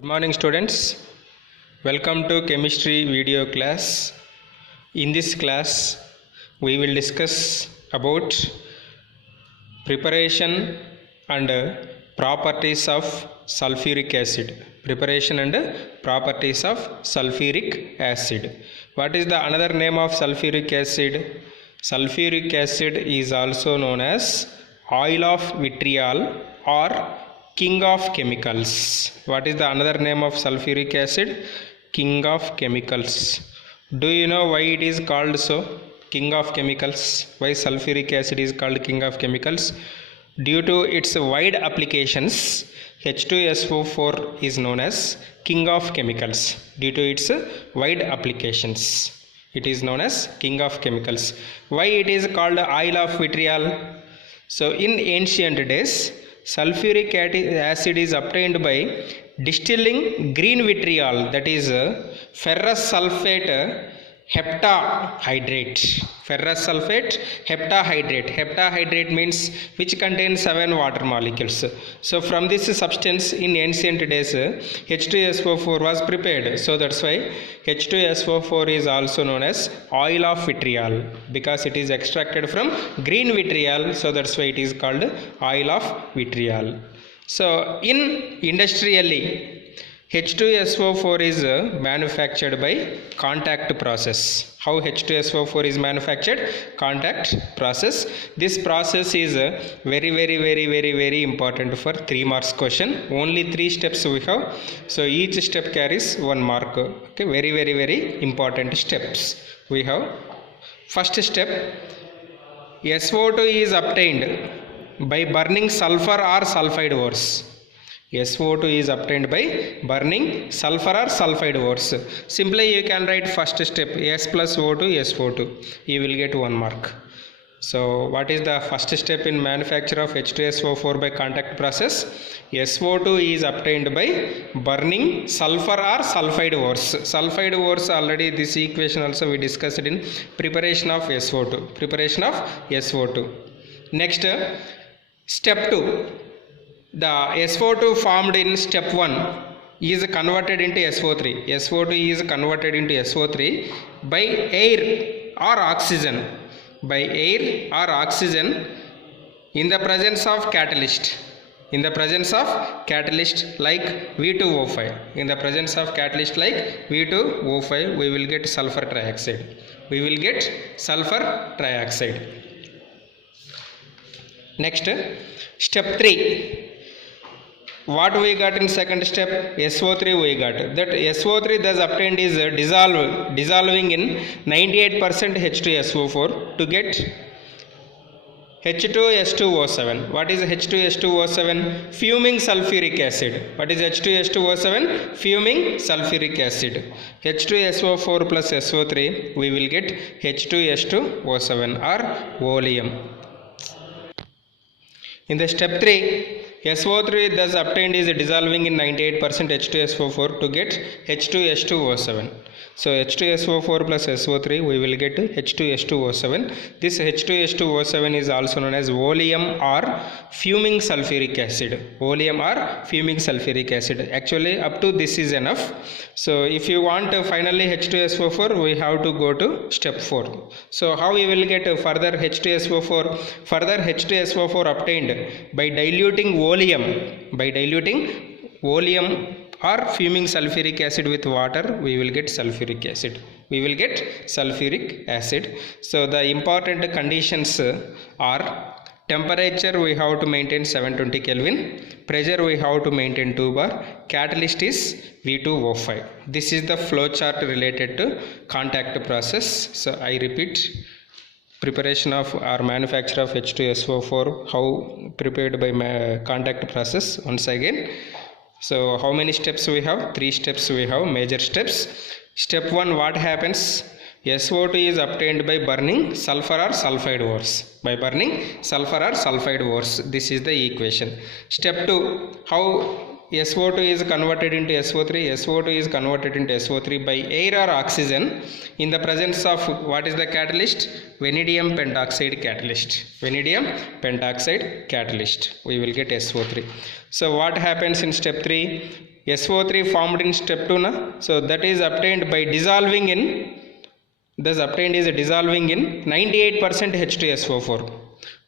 Good morning students, welcome to chemistry video class. In this class we will discuss about preparation and properties of sulfuric acid. Preparation and properties of sulfuric acid. What is the another name of sulfuric acid? Sulfuric acid is also known as oil of vitriol or king of chemicals. What is the another name of sulfuric acid? King of chemicals. Do you know why it is called so? King of chemicals. Why sulfuric acid is called king of chemicals? Due to its wide applications, H2SO4 is known as king of chemicals. Due to its wide applications, it is known as king of chemicals. Why it is called oil of vitriol? So in ancient days, sulfuric acid is obtained by distilling green vitriol, that is ferrous sulfate heptahydrate. Ferrous sulfate heptahydrate. Heptahydrate means which contains 7 water molecules. So from this substance in ancient days H2SO4 was prepared. So that's why H2SO4 is also known as oil of vitriol, because it is extracted from green vitriol. So that's why it is called oil of vitriol. So in industrially, H2SO4 is manufactured by contact process. How H2SO4 is manufactured? Contact process. This process is very important for 3 marks question. Only 3 steps we have. So each step carries 1 mark. Okay, very important steps we have. First step, SO2 is obtained by burning sulfur or sulfide ores. SO2 is obtained by burning sulfur or sulfide ores. Simply you can write first step, S plus O2, SO2. You will get 1 mark. So what is the first step in manufacture of H2SO4 by contact process? SO2 is obtained by burning sulfur or sulfide ores. Sulfide ores, already this equation also we discussed in preparation of SO2. Preparation of SO2. Next, step 2. The SO2 formed in step 1 is converted into SO3. SO2 is converted into SO3 by air or oxygen. By air or oxygen in the presence of catalyst. In the presence of catalyst like V2O5. In the presence of catalyst like V2O5, we will get sulfur trioxide. We will get sulfur trioxide. Next, step 3. What we got in second step? SO3 we got. That SO3 thus obtained is dissolving in 98% H2SO4 to get H2S2O7. What is H2S2O7? Fuming sulfuric acid. What is H2S2O7? Fuming sulfuric acid. H2SO4 plus SO3, we will get H2S2O7 or oleum. In the step 3, SO3 thus obtained is dissolving in 98% H2SO4 to get H2S2O7. So H2SO4 plus SO3, we will get H2S2O7. This H2S2O7 is also known as oleum or fuming sulfuric acid. Oleum or fuming sulfuric acid. Actually up to this is enough. So if you want finally H2SO4, we have to go to step 4. So how we will get further H2SO4? Further H2SO4 obtained by diluting oleum. By diluting oleum or fuming sulfuric acid with water, we will get sulfuric acid. We will get sulfuric acid. So the important conditions are temperature we have to maintain 720 Kelvin, pressure we have to maintain 2 bar, catalyst is V2O5. This is the flow chart related to contact process. So I repeat, preparation of or manufacture of H2SO4, how prepared by contact process once again. So how many steps we have? 3 steps we have, major steps. Step 1, what happens? SO2 is obtained by burning sulfur or sulfide ores. By burning sulfur or sulfide ores. This is the equation. Step 2, how SO2 is converted into SO3. SO2 is converted into SO3 by air or oxygen in the presence of what is the catalyst? Vanadium pentoxide catalyst. Vanadium pentoxide catalyst. We will get SO3. So what happens in step 3? SO3 formed in step 2 na, so that is obtained by dissolving in, thus obtained is dissolving in 98% H2SO4,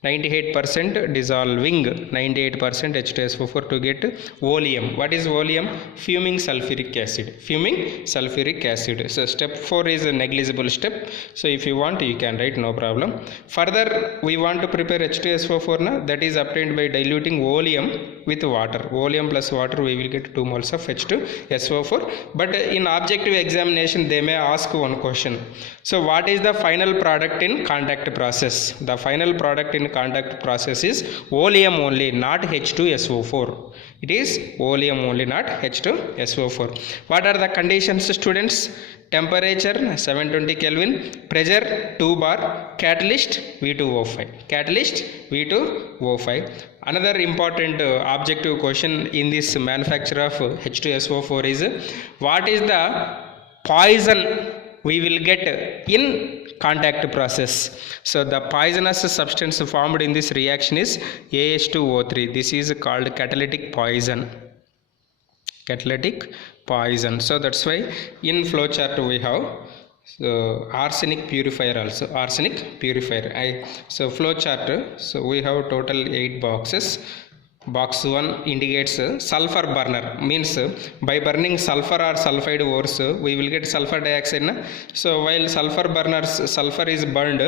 98% dissolving 98% H2SO4 to get oleum. What is oleum? Fuming sulfuric acid, fuming sulfuric acid. So step 4 is a negligible step, so if you want you can write, no problem. Further we want to prepare H2SO4 na, that is obtained by diluting oleum with water. Oleum plus water we will get 2 moles of H2SO4. But in objective examination they may ask one question. So what is the final product in contact process? The final product in contact process is oleum only, not H2SO4. It is oleum only, not H2SO4. What are the conditions, students? Temperature 720 Kelvin, pressure 2 bar, catalyst V2O5, catalyst V2O5. Another important objective question in this manufacture of H2SO4 is, what is the poison we will get in contact process? So the poisonous substance formed in this reaction is AH2O3. This is called catalytic poison, catalytic poison. So that's why in flowchart we have arsenic purifier also, arsenic purifier. So flowchart, so we have total 8 boxes. Box 1 indicates sulfur burner, means by burning sulfur or sulfide ores we will get sulfur dioxide na? So while sulfur burners, sulfur is burned,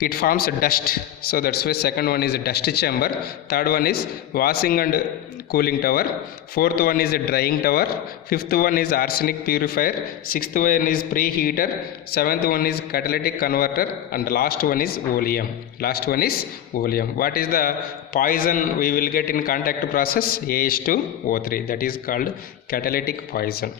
it forms dust. So that's why second one is dust chamber, third one is washing and cooling tower, fourth one is drying tower, fifth one is arsenic purifier, sixth one is preheater, seventh one is catalytic converter, and last one is oleum. Last one is oleum. What is the poison we will get in contact process? AH2O3, that is called catalytic poison.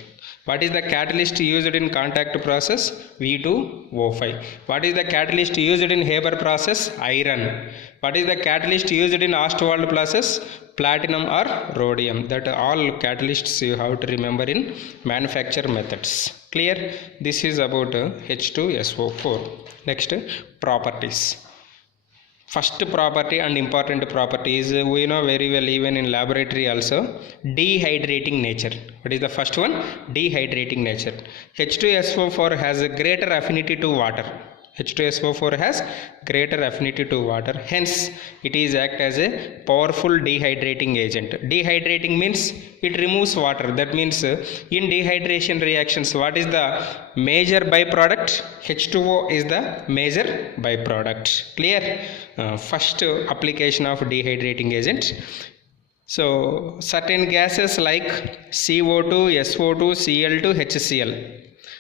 What is the catalyst used in contact process? V2O5. What is the catalyst used in Haber process? Iron. What is the catalyst used in Ostwald process? Platinum or rhodium. That all catalysts you have to remember in manufacture methods. Clear? This is about H2SO4. Next, properties. First property and important property is, we know very well even in laboratory also, dehydrating nature. What is the first one? Dehydrating nature. H2SO4 has a greater affinity to water. H2SO4 has greater affinity to water, hence it is act as a powerful dehydrating agent. Dehydrating means it removes water. That means in dehydration reactions, what is the major byproduct? H2O is the major byproduct. Clear? First application of dehydrating agent. So certain gases like CO2, SO2, Cl2, HCl,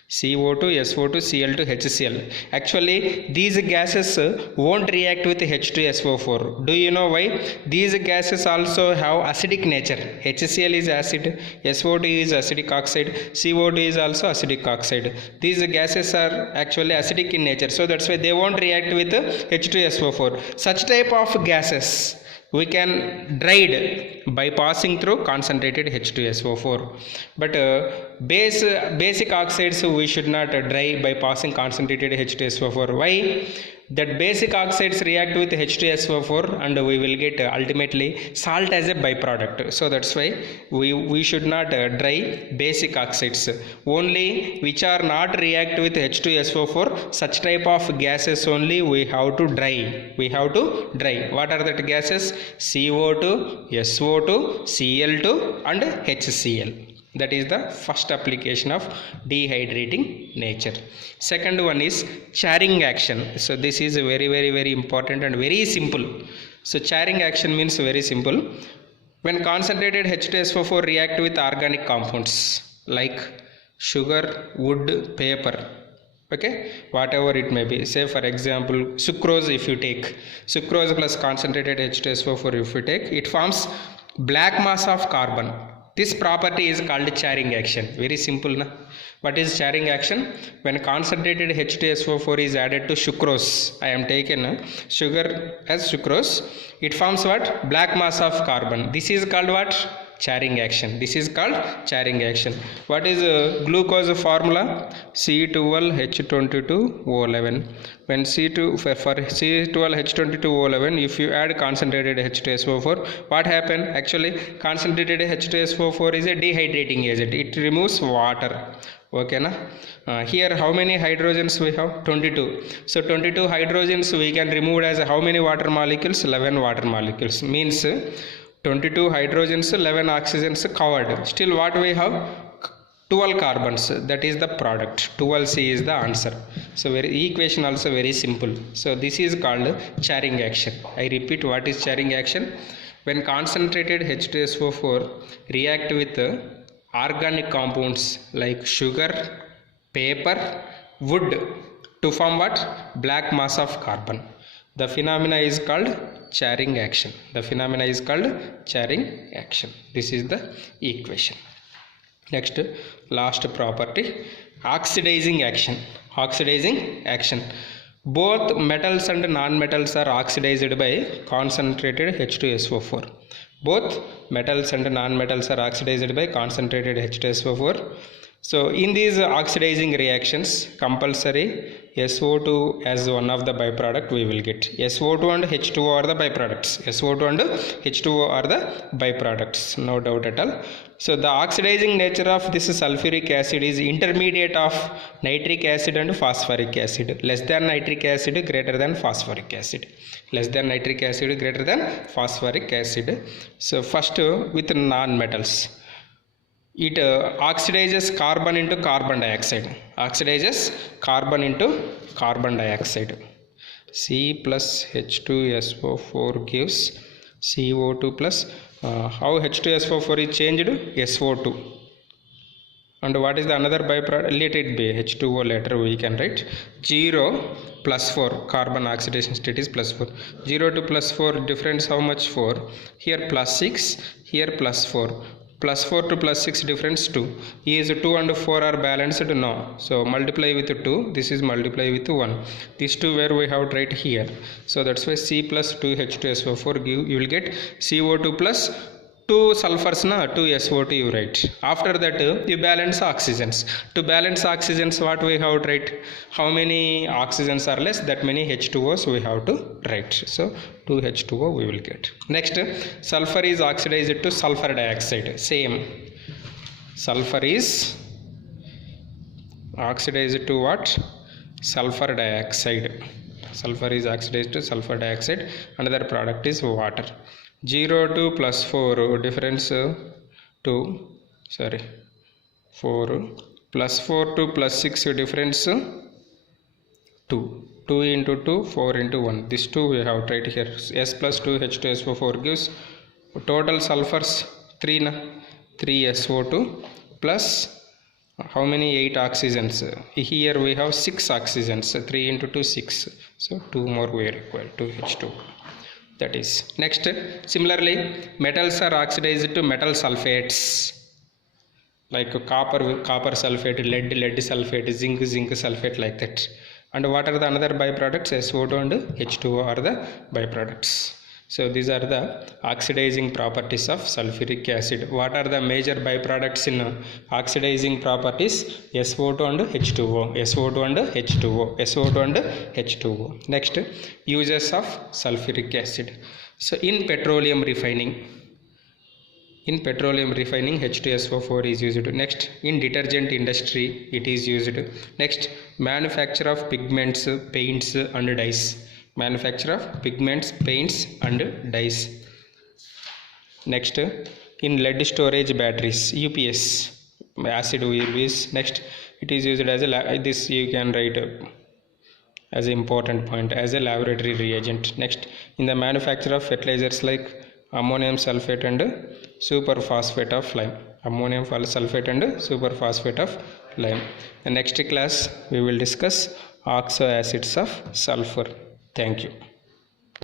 CO2, SO2, Cl2, HCl. Actually, these gases won't react with H2SO4. Do you know why? These gases also have acidic nature. HCl is acid, SO2 is acidic oxide, CO2 is also acidic oxide. These gases are actually acidic in nature. So that's why they won't react with H2SO4. Such type of gases we can dried by passing through concentrated H2SO4. But basic oxides we should not dry by passing concentrated H2SO4. Why? That basic oxides react with H2SO4 and we will get ultimately salt as a byproduct. So that's why we should not dry basic oxides. Only which are not react with H2SO4, such type of gases only we have to dry. We have to dry. What are that gases? CO2, SO2, Cl2 and HCl. That is the first application of dehydrating nature. Second one is charring action. So this is very important and very simple. So charring action means very simple. When concentrated H2SO4 react with organic compounds like sugar, wood, paper, okay, whatever it may be, say for example sucrose, if you take sucrose plus concentrated H2SO4, if you take, it forms black mass of carbon. This property is called charring action. Very simple na? What is charring action? When concentrated H2SO4 is added to sucrose, I am taken sugar as sucrose, it forms what? Black mass of carbon. This is called what? Charring action. This is called charring action. What is glucose formula? C12H22O11. When for C12H22O11, if you add concentrated H2SO4, what happen? Actually, concentrated H2SO4 is a dehydrating agent. It removes water. Okay na? Here how many hydrogens we have? 22. So 22 hydrogens we can remove as how many water molecules? 11 water molecules. Means 22 hydrogens, 11 oxygens covered. Still what we have? 12 carbons. That is the product. 12C is the answer. So equation also very simple. So this is called charring action. I repeat, what is charring action? When concentrated H2SO4 react with organic compounds like sugar, paper, wood to form what? Black mass of carbon. The phenomena is called charring action. The phenomena is called charring action. This is the equation. Next, last property, oxidizing action. Oxidizing action. Both metals and non-metals are oxidized by concentrated H2SO4. Both metals and non-metals are oxidized by concentrated H2SO4. So in these oxidizing reactions, compulsory SO2 as one of the byproduct we will get. SO2 and H2O are the byproducts. SO2 and H2O are the byproducts, no doubt at all. So the oxidizing nature of this sulfuric acid is intermediate of nitric acid and phosphoric acid. Less than nitric acid, greater than phosphoric acid. Less than nitric acid, greater than phosphoric acid. So first with non-metals. It oxidizes carbon into carbon dioxide. Oxidizes carbon into carbon dioxide. C plus H2SO4 gives CO2 plus how H2SO4 is changed? SO2. And what is the another byproduct? Let it be H2O. Later we can write 0 plus 4. Carbon oxidation state is plus 4. 0 to plus 4 difference how much? 4. Here plus 6. Here plus 4. Plus 4 to plus 6 difference 2. Is 2 and 4 are balanced? No. So multiply with 2. This is multiply with 1. These two where we have right here. So that's why C plus 2H2SO4 give, you will get CO2 plus 2 sulfurs na 2 SO2 you write. After that you balance oxygens. To balance oxygens what we have to write? How many oxygens are less, that many H2Os we have to write. So 2 H2O we will get. Next, sulfur is oxidized to sulfur dioxide. Same. Sulfur is oxidized to what? Sulfur dioxide. Sulfur is oxidized to sulfur dioxide. Another product is water. 0 to plus 4 difference 4 plus 4 to plus 6 difference 2 into 2 4 into 1. This 2 we have right here. S plus 2 H2SO4 gives total sulfurs 3 SO2 plus how many? 8 oxygens. Here we have 6 oxygens. 3 into 2 6. So 2 more we require 2 H2. That is. Next, similarly metals are oxidized to metal sulfates like copper sulfate, lead sulfate, zinc sulfate, like that. And what are the another byproducts? SO2 and H2O are the byproducts. So these are the oxidizing properties of sulfuric acid. What are the major byproducts in oxidizing properties? SO2 and H2O, SO2 and H2O, SO2 and H2O. Next, uses of sulfuric acid. So in petroleum refining, H2SO4 is used. Next, in detergent industry it is used. Next, manufacture of pigments, paints and dyes. Manufacture of pigments, paints and dyes. Next, in lead storage batteries, UPS, acid we use. Next, it is used as a this you can write as an important point, as a laboratory reagent. Next, in the manufacture of fertilizers like ammonium sulfate and superphosphate of lime. Ammonium sulfate and superphosphate of lime. The next class we will discuss oxo acids of sulfur. Thank you.